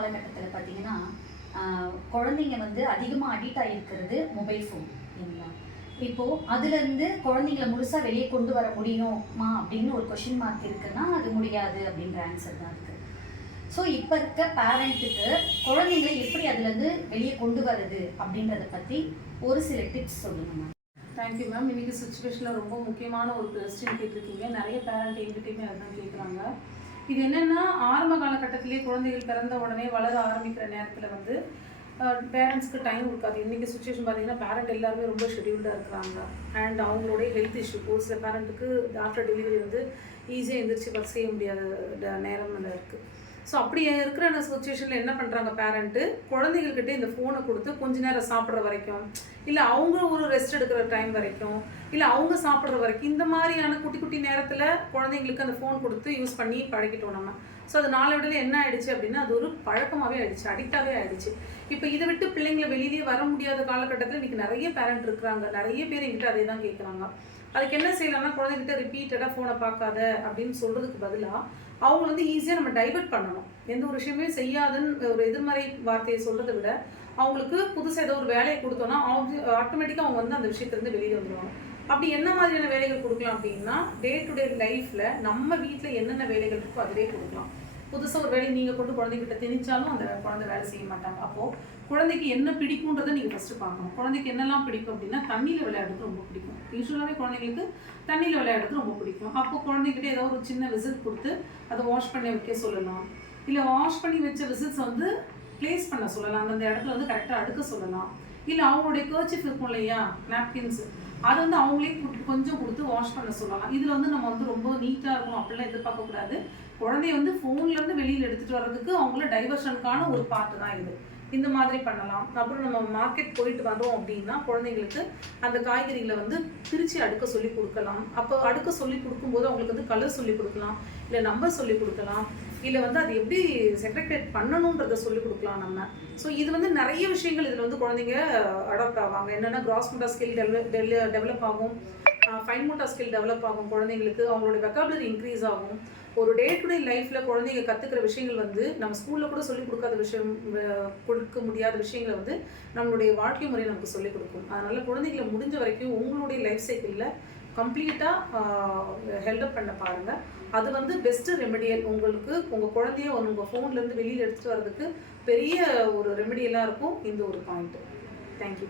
காலகட்டத்தில் பார்த்தீங்கன்னா குழந்தைங்க வந்து அதிகமாக அடிக்ட் ஆகிருக்கிறது மொபைல் ஃபோன் இல்லைங்களா? இப்போது அதுலேருந்து குழந்தைங்கள முழுசாக வெளியே கொண்டு வர முடியுமா அப்படின்னு ஒரு கொஷின் மார்க் இருக்குன்னா அது முடியாது அப்படின்ற ஆன்சர் தான் இருக்குது. ஸோ இப்போ இருக்க பேரண்ட்டுக்கு குழந்தைங்களை எப்படி அதுலேருந்து வெளியே கொண்டு வர்றது அப்படின்றத பற்றி ஒரு சில டிப்ஸ் சொல்லுங்க மேம். Thank you ma'am. இன்றைக்கி சுச்சுவேஷனில் ரொம்ப முக்கியமான ஒரு கொஸ்டின் கேட்டிருக்கீங்க. நிறைய பேரண்ட் எங்கிட்டையுமே அதுதான் கேட்குறாங்க. இது என்னென்னா, ஆரம்ப காலகட்டத்திலேயே குழந்தைகள் பிறந்த உடனே வளர ஆரம்பிக்கிற நேரத்தில் வந்து பேரண்ட்ஸ்க்கு டைம் இருக்காது. இன்றைக்கி சுச்சுவேஷன் பார்த்தீங்கன்னா பேரண்ட் எல்லாருமே ரொம்ப ஷெடியூல்டாக இருக்கிறாங்க. அண்ட் அவங்களுடைய ஹெல்த் இஷ்யூ, ஒரு சில பேரண்ட்டுக்கு ஆஃப்டர் டெலிவரி வந்து ஈஸியாக எந்திரிச்சு ஒர்க் செய்ய முடியாத நேரம் இருக்குது. ஸோ அப்படி இருக்கிற அந்த சுச்சுவேஷனில் என்ன பண்ணுறாங்க, பேரண்ட்டு குழந்தைகள்கிட்ட இந்த ஃபோனை கொடுத்து கொஞ்ச நேரம் சாப்பிட்ற வரைக்கும், இல்லை அவங்க ஒரு ரெஸ்ட் எடுக்கிற டைம் வரைக்கும், இல்லை அவங்க சாப்பிட்ற வரைக்கும், இந்த மாதிரியான குட்டி குட்டி நேரத்தில் குழந்தைங்களுக்கு அந்த ஃபோன் கொடுத்து யூஸ் பண்ணி பழகிட்டோம் நம்ம. ஸோ அது நாளடைவில் என்ன ஆயிடுச்சு அப்படின்னா அது ஒரு பழக்கமாகவே ஆயிடுச்சு, அடிக்டாகவே ஆயிடுச்சு. இப்போ இதை விட்டு பிள்ளைங்களை வெளியிலேயே வர முடியாத காலகட்டத்தில் இன்றைக்கி நிறைய பேரண்ட் இருக்கிறாங்க. நிறைய பேர் எங்கிட்ட அதே தான் கேட்குறாங்க. அதுக்கு என்ன செய்யலாம்னா, குழந்தைகிட்ட ரிப்பீட்டடாக ஃபோனை பார்க்காத அப்படின்னு சொல்கிறதுக்கு பதிலாக அவங்க வந்து ஈஸியாக நம்ம டைவர்ட் பண்ணணும். எந்த ஒரு விஷயமே செய்யாதுன்னு ஒரு எதிர்மறை வார்த்தையை சொல்கிறத விட அவங்களுக்கு புதுசாக ஏதோ ஒரு வேலையை கொடுத்தோன்னா ஆட்டோமேட்டிக்காக அவங்க வந்து அந்த விஷயத்துலேருந்து வெளியே வந்துடுவாங்க. அப்படி என்ன மாதிரியான வேலைகள் கொடுக்கலாம் அப்படின்னா, டே டு டே லைஃப்பில் நம்ம வீட்டில் என்னென்ன வேலைகள் இருக்கோ அதிலே கொடுக்கலாம். புதுசாக ஒரு வேலையை நீங்கள் கொண்டு குழந்தைகிட்ட திணிச்சாலும் அந்த குழந்தை வேலை செய்ய மாட்டாங்க. அப்போது குழந்தைக்கு என்ன பிடிக்குன்றதை நீங்கள் ஃபஸ்ட்டு பார்க்கணும். குழந்தைக்கு என்னெல்லாம் பிடிக்கும் அப்படின்னா, தண்ணியில் விளையாடுறது ரொம்ப பிடிக்கும். யூஸ்வலாகவே குழந்தைங்களுக்கு தண்ணியில் விளையாடுறது ரொம்ப பிடிக்கும். அப்போது குழந்தைகிட்ட ஏதோ ஒரு சின்ன விசில் கொடுத்து அதை வாஷ் பண்ணி வைக்க சொல்லலாம். இல்லை வாஷ் பண்ணி வச்ச விசில்ஸ் வந்து ப்ளேஸ் பண்ண சொல்லலாம். அந்த இடத்துல வந்து கரெக்டாக அடுக்க சொல்லலாம். இல்லை அவங்களுடைய கர்ச்சிஃப் இருக்கும் இல்லையா, நாப்கின்ஸ், அதை வந்து அவங்களே கொஞ்சம் கொடுத்து வாஷ் பண்ண சொல்லலாம். இதில் வந்து நம்ம வந்து ரொம்ப நீட்டாக இருக்கணும் அப்படிலாம் எதிர்பார்க்கக்கூடாது. குழந்தைய வந்து ஃபோன்லேருந்து வெளியில் எடுத்துகிட்டு வர்றதுக்கு அவங்கள டைவர்ஷனுக்கான ஒரு பார்ட்டு தான் இது. இந்த மாதிரி பண்ணலாம். அப்புறம் நம்ம மார்க்கெட் போயிட்டு வந்தோம் அப்படின்னா குழந்தைங்களுக்கு அந்த காய்கறிகளை வந்து பிரித்து அடுக்க சொல்லி கொடுக்கலாம். அப்போ அடுக்க சொல்லி கொடுக்கும்போது அவங்களுக்கு வந்து கலர் சொல்லி கொடுக்கலாம், இல்லை நம்பர் சொல்லி கொடுக்கலாம், இல்லை வந்து அது எப்படி செக்ரிகேட் பண்ணணுன்றதை சொல்லிக் கொடுக்கலாம் நம்ம. ஸோ இது வந்து நிறைய விஷயங்கள் இதில் வந்து குழந்தைங்க அடாப்ட் ஆவாங்க. என்னென்னா கிராஸ் மோட்டார் ஸ்கில் டெவலப் ஆகும், ஃபைன் மோட்டார் ஸ்கில் டெவலப் ஆகும், குழந்தைங்களுக்கு அவங்களோட வெக்காபுலரி இன்க்ரீஸ் ஆகும். ஒரு டே டு டே லைஃப்பில் குழந்தைங்க கற்றுக்கிற விஷயங்கள் வந்து நம்ம ஸ்கூலில் கூட சொல்லிக் கொடுக்காத விஷயம், கொடுக்க முடியாத விஷயங்களை வந்து நம்மளுடைய வாழ்க்கை முறை நமக்கு சொல்லிக் கொடுக்கும். அதனால் குழந்தைங்களை முடிஞ்ச வரைக்கும் உங்களுடைய லைஃப் சைக்கிளில் கம்ப்ளீட்டாக ஹெல்ப் பண்ண பாருங்கள். அது வந்து பெஸ்ட்டு ரெமெடியல். உங்களுக்கு உங்கள் குழந்தைய உங்கள் ஃபோன்லேருந்து வெளியில் எடுத்துகிட்டு வர்றதுக்கு பெரிய ஒரு ரெமெடியலாக இருக்கும் இந்த ஒரு பாயிண்ட்டு. தேங்க்யூ.